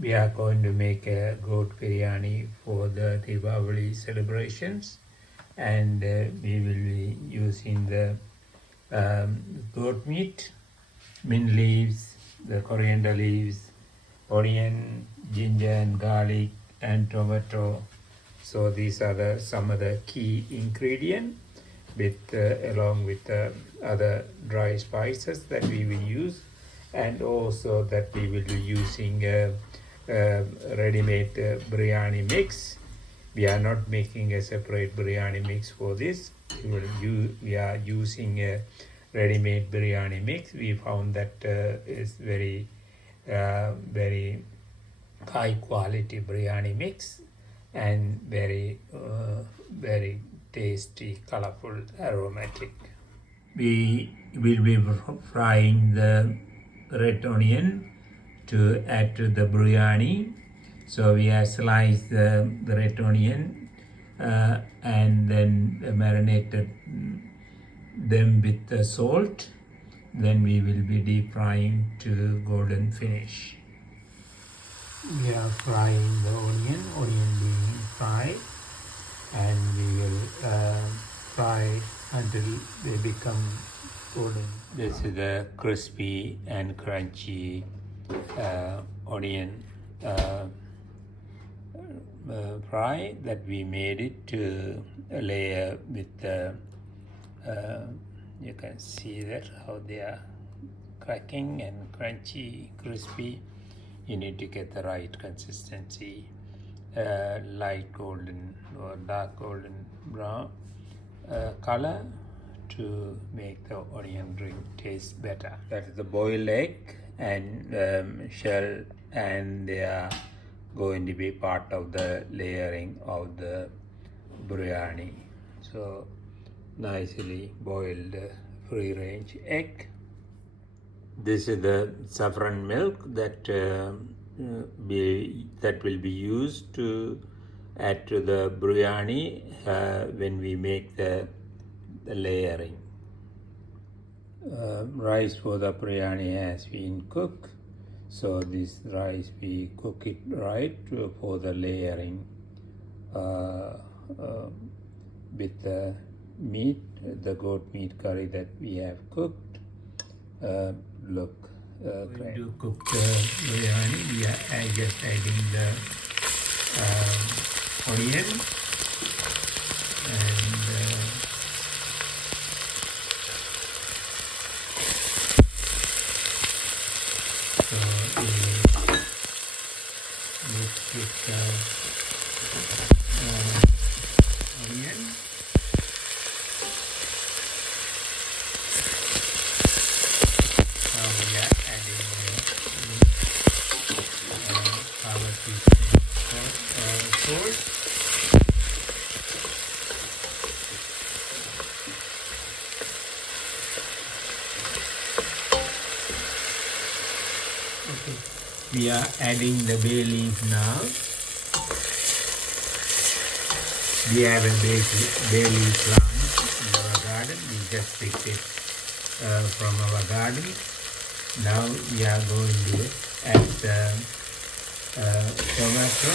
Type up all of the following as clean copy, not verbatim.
We are going to make a goat biryani for the Diwali celebrations, and we will be using the goat meat, mint leaves, the coriander leaves, onion, ginger and garlic, and tomato. So these are some of the key ingredients with along with other dry spices that we will use, and also that we will be using ready-made biryani mix. We are not making a separate biryani mix for this. We are using a ready-made biryani mix. We found that is very high quality biryani mix and very tasty, colorful, aromatic. We will be frying the red onion to add to the biryani. So we have sliced the red onion and then marinated them with the salt. Then we will be deep frying to golden finish. We are frying the onion being fried, and we will fry until they become golden. This is the crispy and crunchy onion fry that we made it to a layer with the you can see that how they are cracking and crunchy, crispy. You need to get the right consistency, light golden or dark golden brown color to make the onion ring taste better. That is the boiled egg and shell, and they are going to be part of the layering of the biryani. So nicely boiled free range egg. This is the saffron milk that will be used to add to the biryani when we make the layering. Rice for the biryani has been cooked, so this rice we cook it right for the layering with the meat, the goat meat curry that we have cooked. Look, when you cook the biryani, we are just adding the onion and so we mix with the onion. We are adding the bay leaf now. We have a bay leaf plant in our garden. We just picked it from our garden. Now we are going to add the tomato.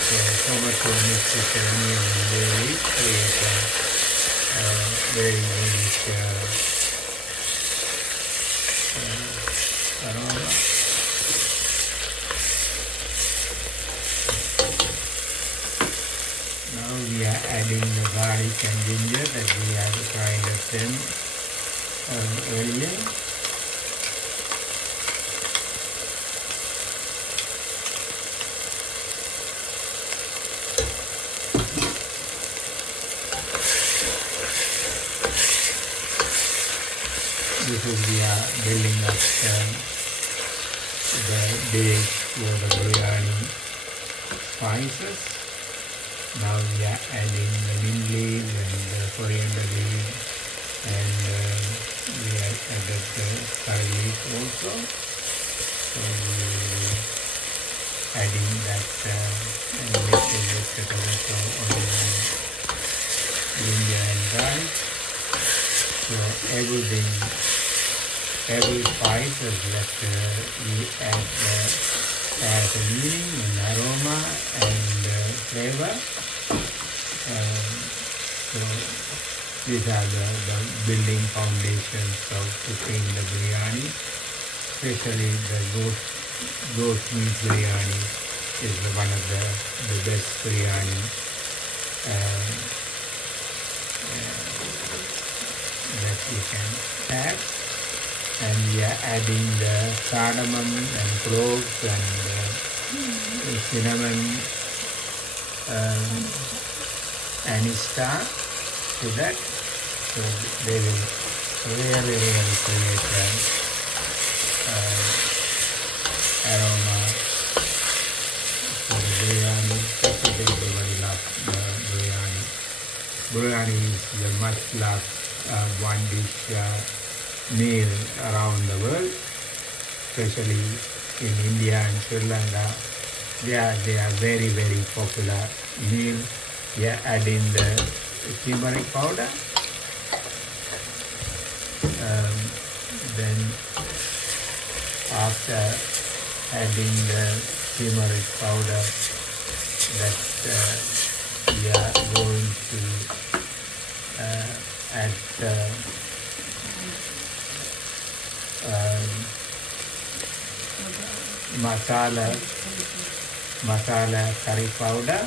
So tomato mixed with the onion and bay leaf creates a very unique aroma. Now we are adding the garlic and ginger that we have grinded them earlier. Because we are building up the base for the biryani spices. Now we are adding the mint leaves and the coriander leaves, and we have added the curry leaf also. So we will be adding that and mixing with the tomato, onion, ginger and garlic. So everything every spices that we add as a meaning and aroma and flavor. So these are the building foundations of cooking the biryani, especially the goat meat biryani is one of the best biryani that you can have. And we are adding the cardamom and cloves and cinnamon anise star to that. So they will really create aroma for the biryani. Everybody loves biryani. Biryani is the much loved one dish meal around the world, especially in India and Sri Lanka. They are very popular meal. We are adding the turmeric powder. Then after adding the turmeric powder, that we are going to add masala curry powder,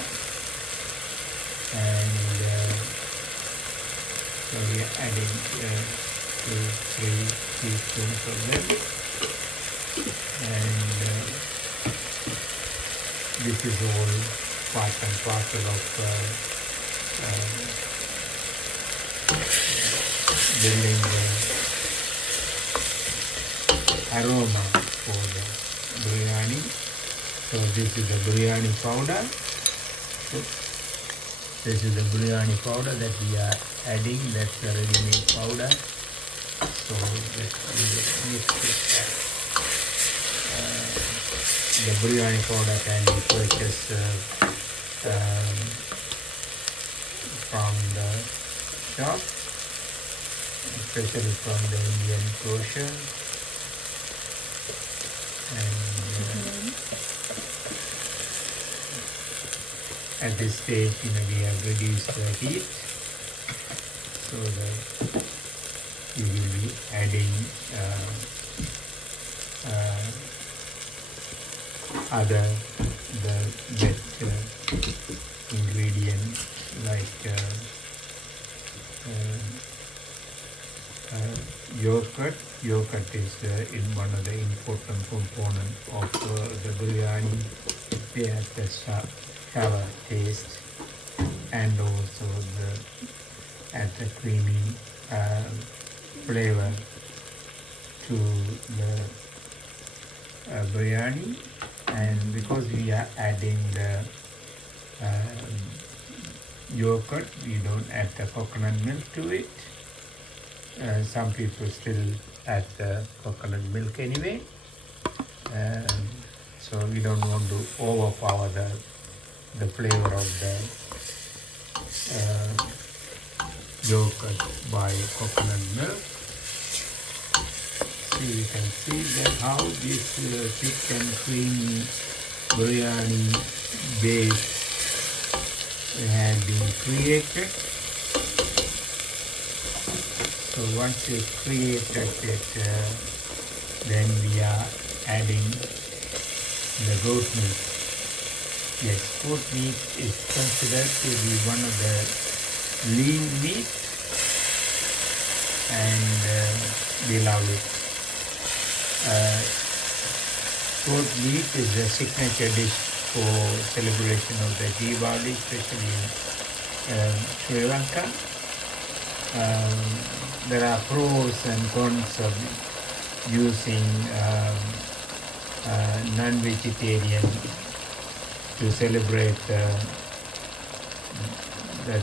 and so we are adding 2-3 teaspoons of them, and this is all part and parcel of building the aroma for the biryani. So this is the biryani powder. This is the biryani powder that we are adding. That's the ready-made powder. So that we mix it. The biryani powder can be purchased from the shop, especially from the Indian grocer. And at this stage, we have reduced the heat, so that we will be adding other wet ingredients like yogurt. Yogurt is one of the important components of the biryani. They have the sour taste, and also add the creamy flavor to the biryani. And because we are adding the yogurt, we don't add the coconut milk to it. Some people still add the coconut milk anyway, so we don't want to overpower the flavor of the yogurt by coconut milk. So you can see that how this thick and creamy biryani base has been created. So once you created it, then we are adding the goat meat. Yes, goat meat is considered to be one of the lean meat, and we love it. Goat meat is a signature dish for celebration of the Diwali, especially in Sri Lanka. There are pros and cons of using non-vegetarian to celebrate the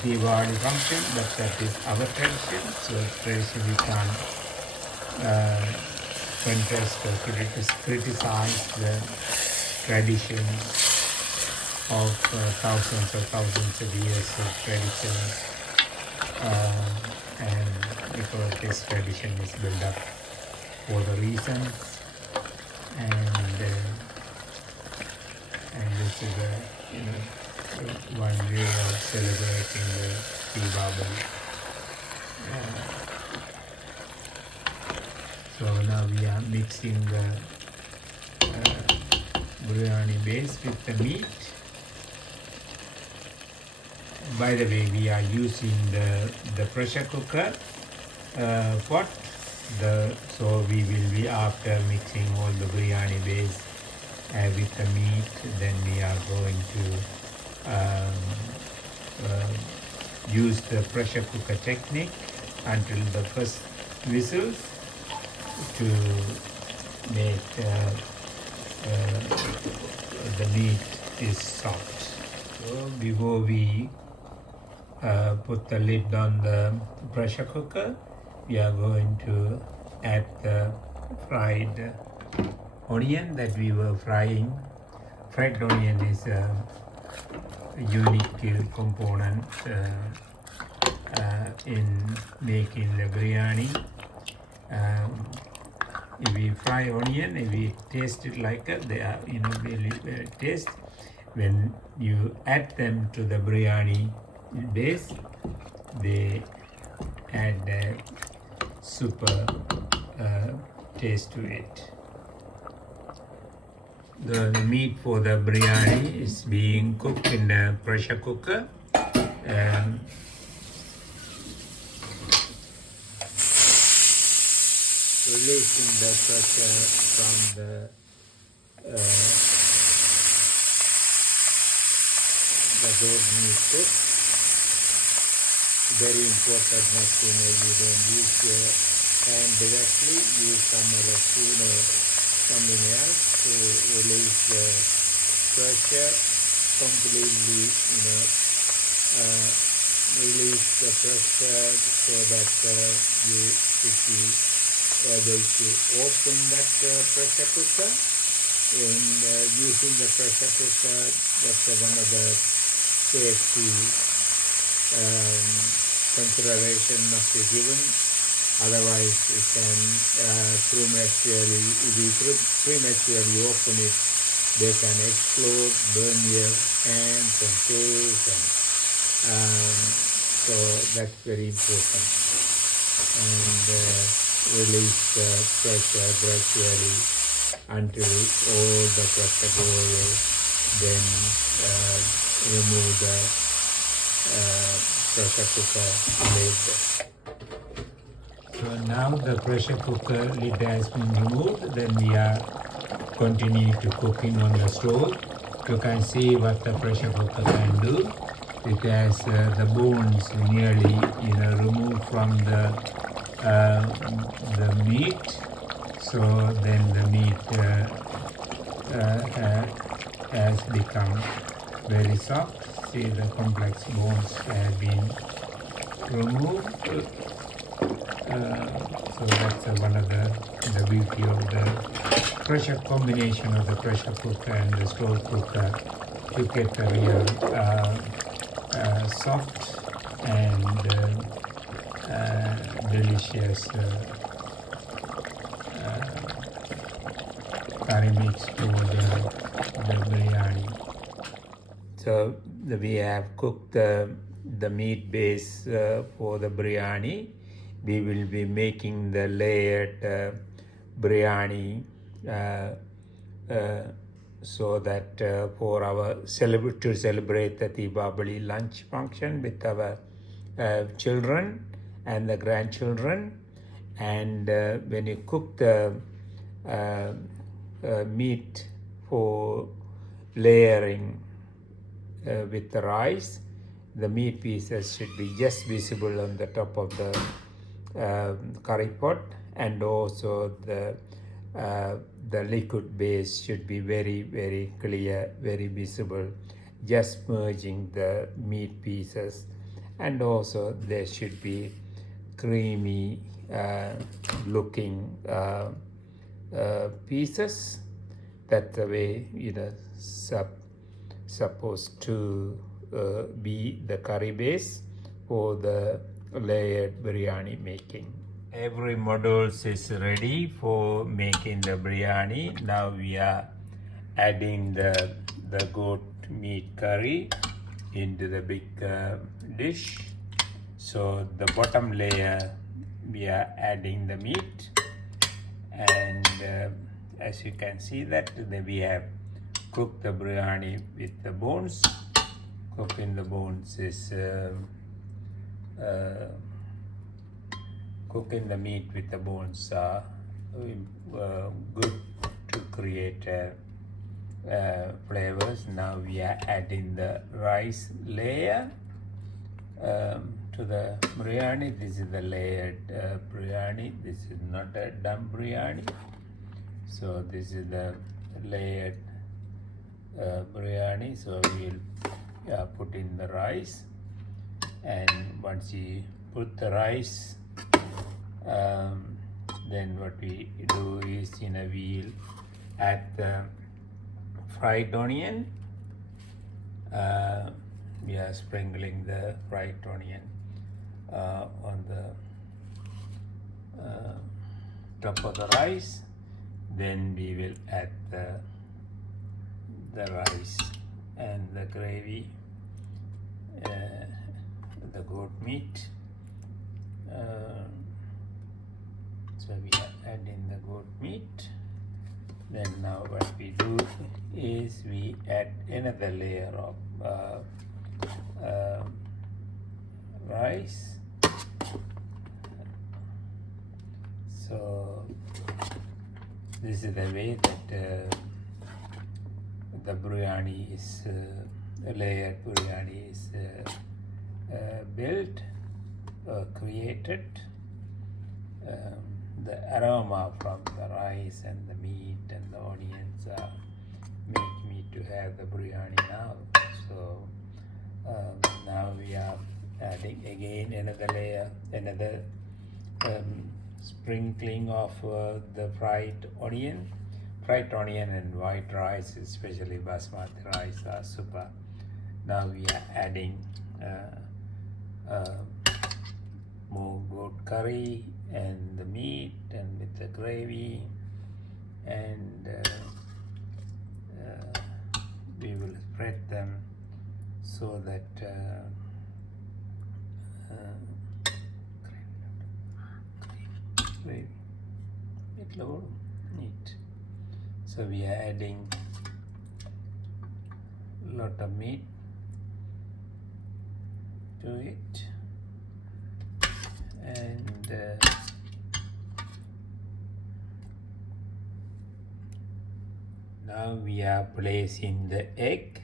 Diwali function, but that is our tradition. So tradition we can't contest or criticize the tradition of thousands of years of tradition, and because this tradition is built up for the reasons, and this is one way of celebrating the Deepavali. So now we are mixing the biryani base with the meat. By the way, we are using the pressure cooker pot. So we will be, after mixing all the biryani base with the meat, then we are going to use the pressure cooker technique until the first whistles to make the meat is soft. So before we put the lid on the pressure cooker, we are going to add the fried onion that we were frying. Fried onion is a unique component in making the biryani. If we fry onion, if we taste it like they are really very taste. When you add them to the biryani base, they add a super taste to it. The meat for the biryani is being cooked in a pressure cooker. Releasing the pressure from the goat meat cook. Very important not to you don't use your hand directly, use some other spoon or something else to release the pressure completely, release the pressure so that you should be able to open that pressure cooker. And using the pressure cooker, that's one of the safety consideration must be given. Otherwise, it can prematurely, if you prematurely open it, they can explode, burn your hands and face, and so that's very important. And release the pressure gradually until all the pressure goes away. Then remove the pressure cooker lid. So now the pressure cooker lid has been removed. Then we are continuing to cooking on the stove. You can see what the pressure cooker can do. It has the bones nearly removed from the meat. So then the meat has become very soft. See, the complex bones have been removed. So that's one of the beauty of the pressure combination of the pressure cooker and the stove cooker to get a real soft and delicious curry mix for the biryani. So we have cooked the meat base for the biryani. We will be making the layered biryani so that for our to celebrate the Deepavali lunch function with our children and the grandchildren. And when you cook the meat for layering with the rice, the meat pieces should be just visible on the top of the curry pot, and also the liquid base should be very, very clear, very visible, just merging the meat pieces. And also there should be creamy looking pieces. That's the way supposed to be the curry base for the layered biryani making. Every modules is ready for making the biryani. Now we are adding the goat meat curry into the big dish. So the bottom layer we are adding the meat, and as you can see that we have cooked the biryani with the bones. Cooking the bones is cooking the meat with the bones are good to create flavors. Now we are adding the rice layer to the biryani. This is the layered biryani. This is not a dum biryani. So this is the layered biryani. So we'll put in the rice, and once you put the rice, then what we do is we'll add the fried onion. We are sprinkling the fried onion on the top of the rice. Then we will add the rice and the gravy, the goat meat. So we are adding the goat meat. Then now what we do is we add another layer of rice. So this is the way that the biryani is layered biryani is built or created. The aroma from the rice and the meat and the onions make me to have the biryani now. So now we are adding again another layer, another sprinkling of the fried onion. Fried onion and white rice, especially basmati rice, are super. Now we are adding more goat curry and the meat and with the gravy, and we will spread them so that gravy. Neat. So we are adding a lot of meat to it, and now we are placing the egg.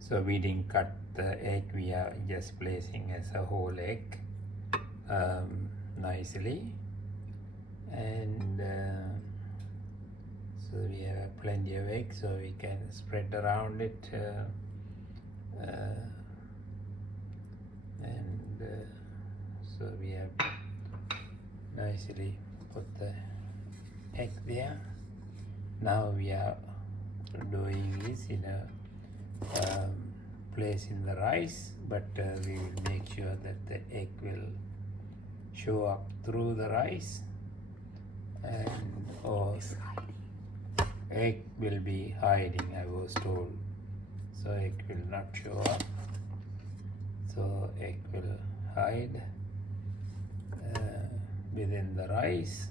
So we didn't cut the egg, we are just placing as a whole egg nicely, and so we have plenty of egg, so we can spread around it, and so we have nicely put the egg there. Now we are doing this in a place in the rice, but we will make sure that the egg will show up through the rice, and or egg will be hiding, I was told. So egg will not show up, so egg will hide within the rice.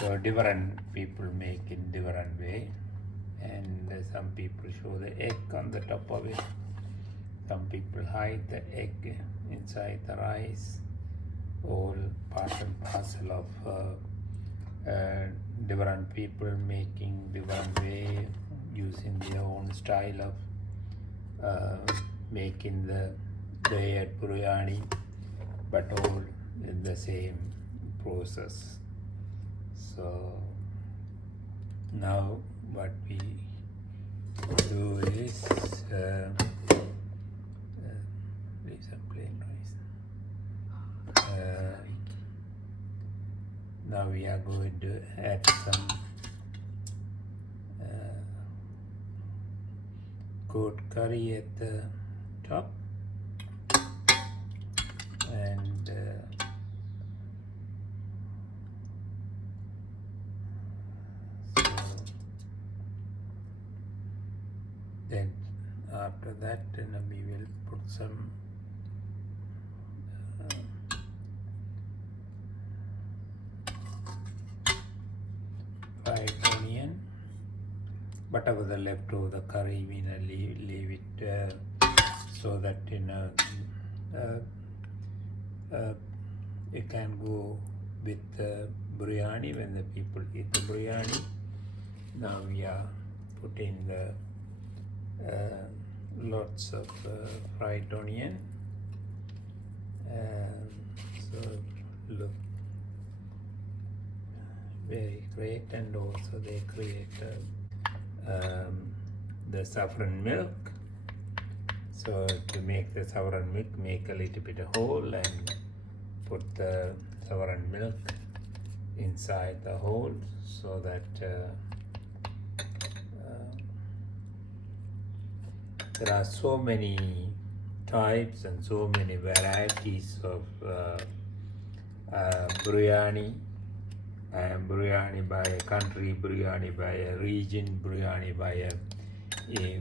So different people make in different way, and some people show the egg on the top of it. Some people hide the egg inside the rice. All part and parcel of different people making different way, using their own style of making the layered biryani, but all in the same process. So now what we do is leave some plain rice. Now we are going to add some goat curry at the top, and Then after that, we will put some fried onion. Whatever the leftover the curry, we leave it so that it can go with biryani when the people eat the biryani. Now we are putting the lots of fried onion, so look very great, and also they create the saffron milk. So to make the saffron milk, make a little bit of hole and put the saffron milk inside the hole, so that there are so many types and so many varieties of biryani. Biryani by a country, biryani by a region, biryani by a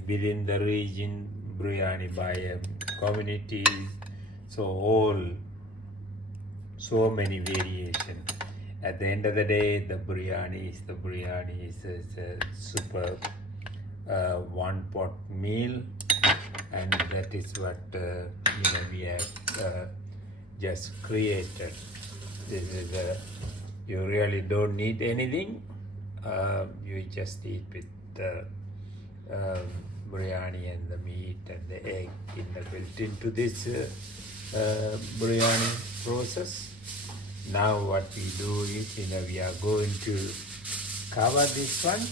within the region, biryani by a communities. So many variations. At the end of the day, the biryani is a super one pot meal, and that is what we have just created. This is you really don't need anything. You just eat with the biryani and the meat and the egg built into this biryani process. Now what we do is, we are going to cover this one.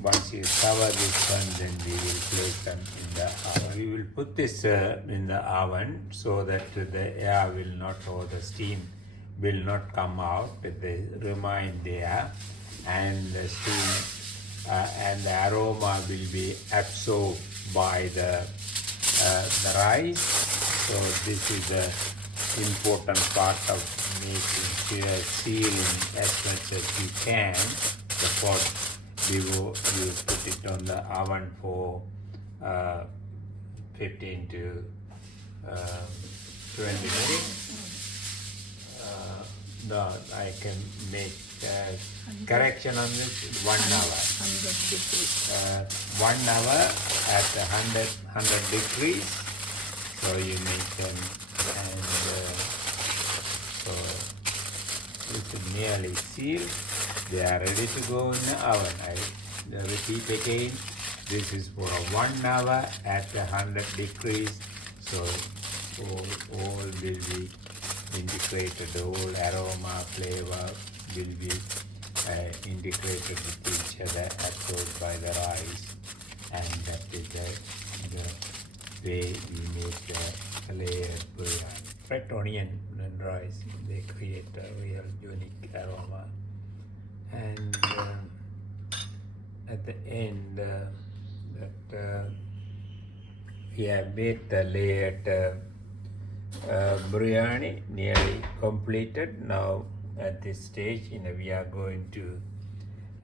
Once you cover this one, then we will place them in the oven. We will put this in the oven so that the air will not, or the steam will not come out. They remain there, and the steam and the aroma will be absorbed by the rice. So this is the important part of making sure sealing as much as you can the pot. You put it on the oven for 15 to 20 minutes. No, I can make correction on this. 1 hour. 1 hour at 100 degrees. So you make them, and so it's nearly sealed. They are ready to go in the oven. I repeat again, this is for 1 hour at 100 degrees. So all will be integrated, the whole aroma, flavor will be integrated with each other, absorbed by the rice, and that is the way we make the layered biryani. Fried onion and rice, they create a real unique aroma. And at the end, we have made the layered biryani nearly completed. Now at this stage, we are going to